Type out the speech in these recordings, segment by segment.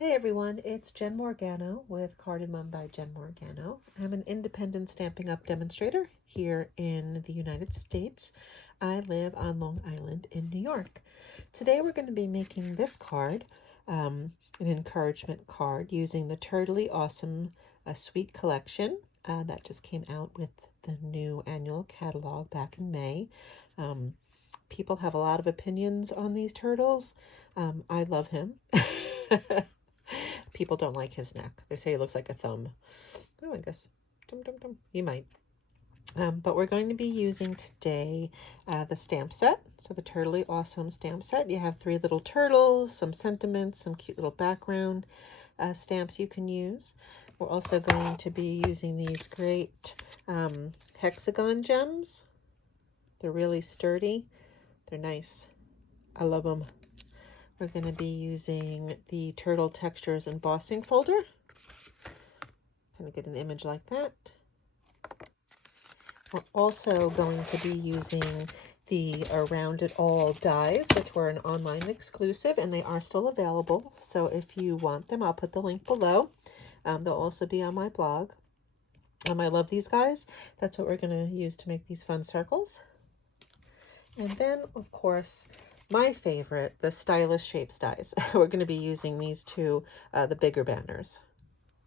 Hey everyone, it's Jen Morgano with Card and Mum by Jen Morgano. I'm an independent Stampin' Up! Demonstrator here in the United States. I live on Long Island in New York. Today we're going to be making this card, an encouragement card, using the Turtley Awesome Sweet Collection that just came out with the new annual catalog back in May. People have a lot of opinions on these turtles. I love him. People don't like his neck. They say he looks like a thumb. Oh, I guess. He might. But we're going to be using today the stamp set. So the Turtley Awesome stamp set. You have 3 little turtles, some sentiments, some cute little background stamps you can use. We're also going to be using these great hexagon gems. They're really sturdy. They're nice. I love them. We're going to be using the Turtle Textures embossing folder. Kind of get an image like that. We're also going to be using the Around It All dies, which were an online exclusive, and they are still available. So if you want them, I'll put the link below. They'll also be on my blog. I love these guys. That's what we're going to use to make these fun circles. And then, of course, my favorite, the Stylish Shapes dies. We're going to be using these two, the bigger banners,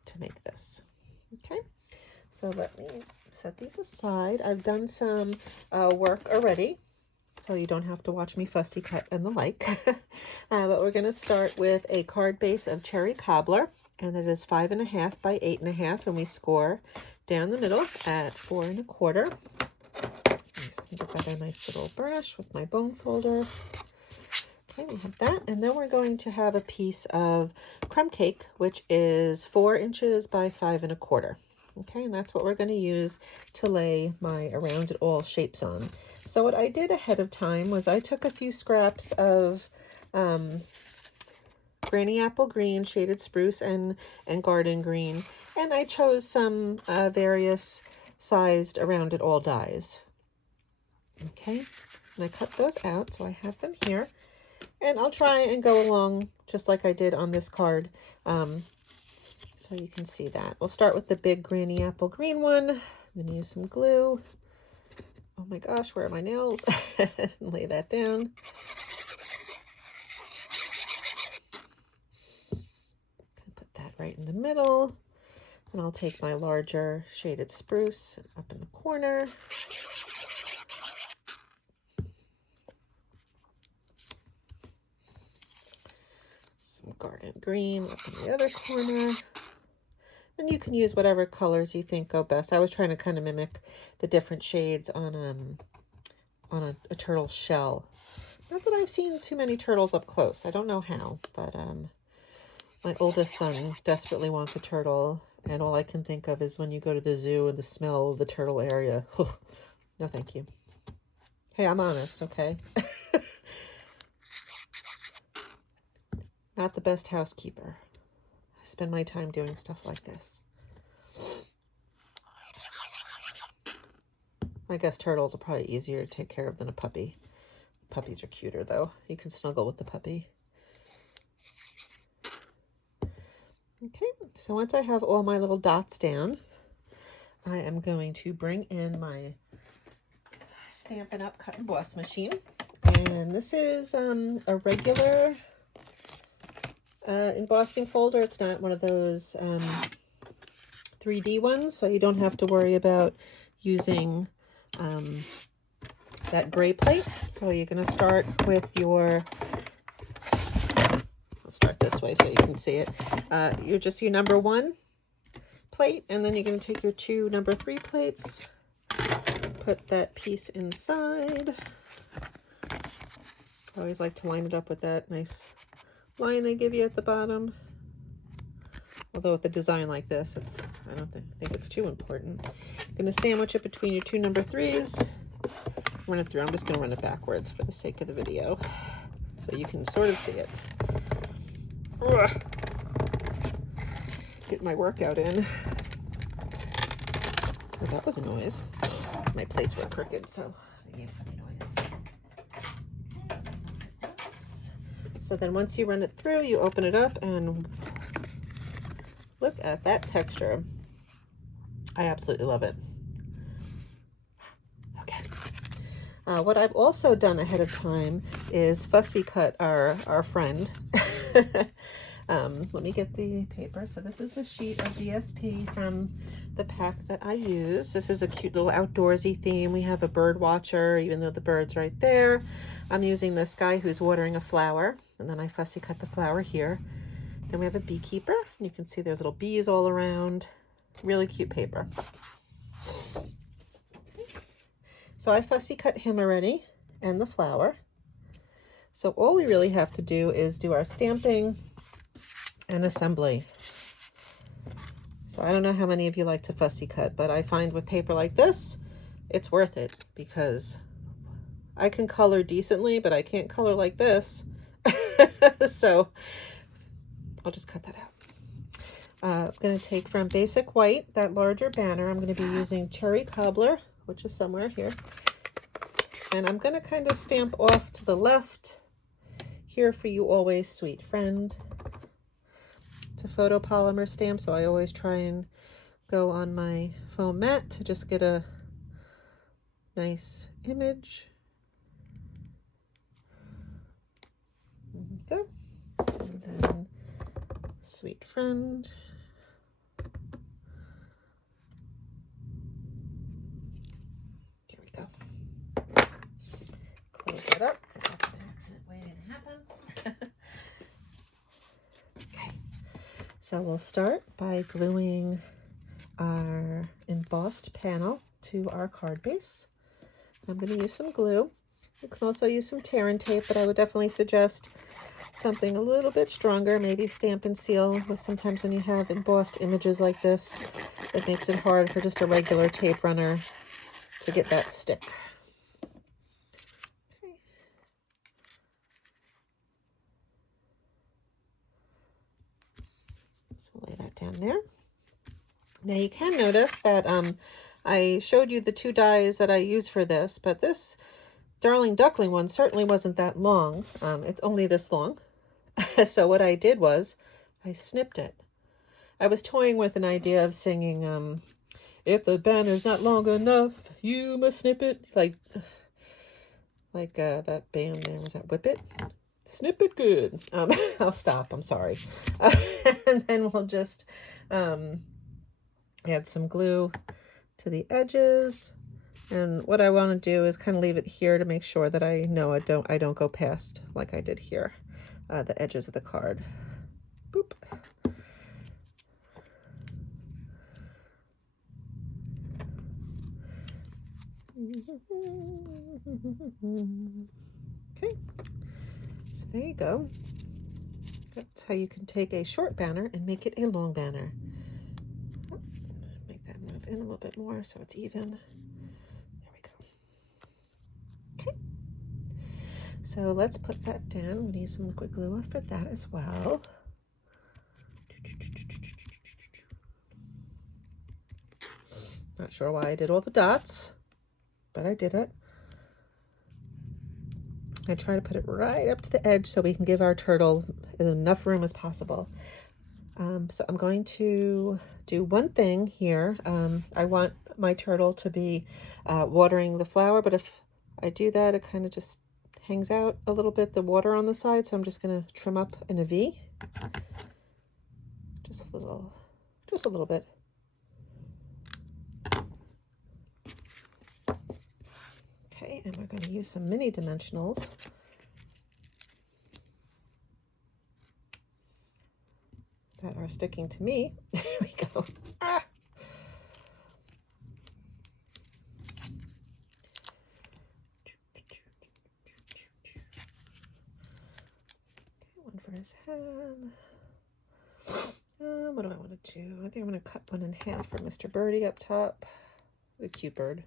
to make this. Okay, so let me set these aside. I've done some work already, so you don't have to watch me fussy cut and the like. But we're going to start with a card base of Cherry Cobbler, and it is 5.5 by 8.5, and we score down the middle at 4 1/4. I'm just going to give that a nice little burnish with my bone folder. Okay, we have that, and then we're going to have a piece of crumb cake, which is 4 inches by 5 1/4. Okay, and that's what we're going to use to lay my Around It All shapes on. So what I did ahead of time was I took a few scraps of Granny Apple Green, Shaded Spruce, and Garden Green, and I chose some various sized Around It All dies. Okay, and I cut those out, so I have them here. And I'll try and go along just like I did on this card, so you can see that. We'll start with the big Granny Apple Green one. I'm going to use some glue. Oh my gosh, where are my nails? Lay that down. Put that right in the middle. And I'll take my larger Shaded Spruce up in the corner. Garden Green up in the other corner, and you can use whatever colors you think go best. I was trying to kind of mimic the different shades on a turtle shell. Not that I've seen too many turtles up close. I don't know how, but my oldest son desperately wants a turtle, and all I can think of is when you go to the zoo and the smell of the turtle area. No, thank you. Hey, I'm honest, okay? Not the best housekeeper. I spend my time doing stuff like this. I guess turtles are probably easier to take care of than a puppy. Puppies are cuter, though. You can snuggle with the puppy. Okay, so once I have all my little dots down, I am going to bring in my Stampin' Up! Cut and Emboss machine. And this is a regular embossing folder. It's not one of those 3D ones, so you don't have to worry about using that gray plate. So you're going to start with your, I'll start this way so you can see it. You're just your number 1 plate, and then you're going to take your 2 number 3 plates, put that piece inside. I always like to line it up with that nice line they give you at the bottom. Although with a design like this, I don't think it's too important. I'm going to sandwich it between your 2 number 3s. Run it through. I'm just going to run it backwards for the sake of the video, so you can sort of see it. Ugh. Get my workout in. Oh, that was a noise. My plates were crooked, so they made a funny noise. So then once you run it through, you open it up and look at that texture. I absolutely love it. Okay. What I've also done ahead of time is fussy cut our friend. Let me get the paper. So this is the sheet of DSP from the pack that I use. This is a cute little outdoorsy theme. We have a bird watcher, even though the bird's right there. I'm using this guy who's watering a flower, and then I fussy cut the flower here. Then we have a beekeeper. You can see there's little bees all around. Really cute paper. So I fussy cut him already and the flower. So all we really have to do is do our stamping and assembly. So I don't know how many of you like to fussy cut, but I find with paper like this, it's worth it because I can color decently, but I can't color like this. So I'll just cut that out. I'm going to take from Basic White, that larger banner. I'm going to be using Cherry Cobbler, which is somewhere here. And I'm going to kind of stamp off to the left. Here for you always, sweet friend. It's a photopolymer stamp, so I always try and go on my foam mat to just get a nice image. There we go. And then sweet friend. Here we go. Close that up because that's an accident waiting to happen. Okay. So we'll start by gluing our embossed panel to our card base. I'm going to use some glue. You can also use some tear and tape, but I would definitely suggest something a little bit stronger, maybe Stamp and Seal. Sometimes when you have embossed images like this, it makes it hard for just a regular tape runner to get that stick. Okay. So lay that down there. Now you can notice that I showed you the 2 dies that I use for this, but this Darling Duckling one certainly wasn't that long. It's only this long. So what I did was I snipped it. I was toying with an idea of singing, if the banner's not long enough, you must snip it. Like that band there, was that Whip It? Snip it good. I'll stop, I'm sorry. And then we'll just add some glue to the edges. And what I want to do is kind of leave it here to make sure that I know I don't go past, like I did here, the edges of the card. Boop. Okay, so there you go. That's how you can take a short banner and make it a long banner. Make that move in a little bit more so it's even. There we go. Okay, so let's put that down. I'm going to use some liquid glue for that as well. Not sure why I did all the dots, but I did it. I try to put it right up to the edge so we can give our turtle enough room as possible. So I'm going to do one thing here. I want my turtle to be watering the flower, but if I do that, it kind of just hangs out a little bit, the water on the side. So I'm just going to trim up in a V. Just a little bit. Okay, and we're going to use some mini dimensionals. That are sticking to me. There we go. Ah. One for his head. What do I want to do? I think I'm going to cut one in half for Mr. Birdie up top. The cute bird.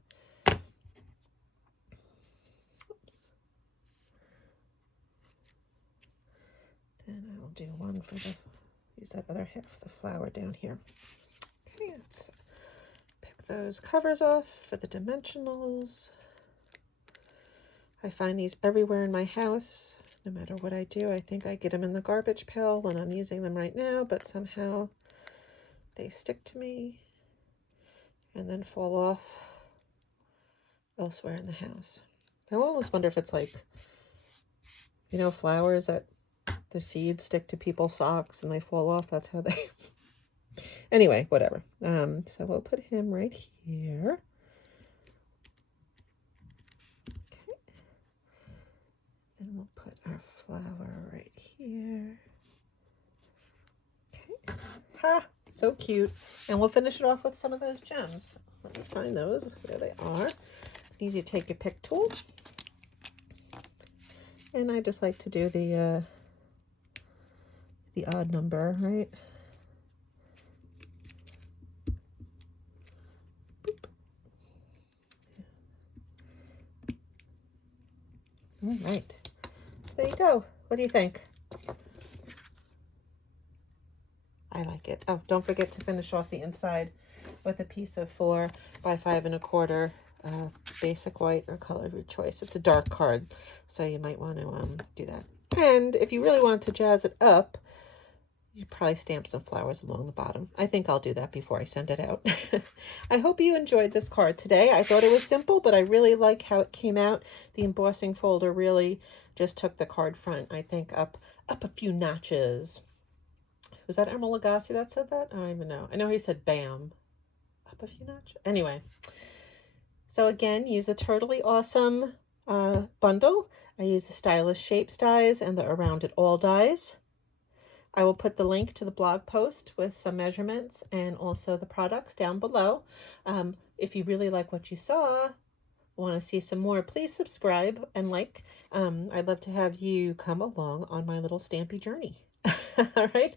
Then I'll do one for the, use that other half of the flower down here. Okay, let's pick those covers off for the dimensionals. I find these everywhere in my house. No matter what I do, I think I get them in the garbage pail when I'm using them right now, but somehow they stick to me and then fall off elsewhere in the house. I almost wonder if it's like, you know, flowers that the seeds stick to people's socks and they fall off. That's how they... Anyway, whatever. So we'll put him right here. Okay. And we'll put our flower right here. Okay. Ha! So cute. And we'll finish it off with some of those gems. Let me find those. There they are. Need you to take your pick tool. And I just like to do the odd number, right? Boop. All right. So there you go. What do you think? I like it. Oh, don't forget to finish off the inside with a piece of 4 by 5 1/4 basic white or color of your choice. It's a dark card, so you might want to do that. And if you really want to jazz it up, you probably stamp some flowers along the bottom. I think I'll do that before I send it out. I hope you enjoyed this card today. I thought it was simple, but I really like how it came out. The embossing folder really just took the card front, I think, up a few notches. Was that Emeril Lagasse that said that? I don't even know. I know he said bam. Up a few notches. Anyway. So again, use a totally awesome bundle. I use the Stylish Shapes dies and the Around It All dies. I will put the link to the blog post with some measurements and also the products down below. If you really like what you saw, want to see some more, please subscribe and like. I'd love to have you come along on my little stampy journey. All right,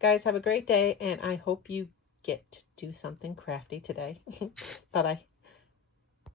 guys, have a great day, and I hope you get to do something crafty today. Bye-bye.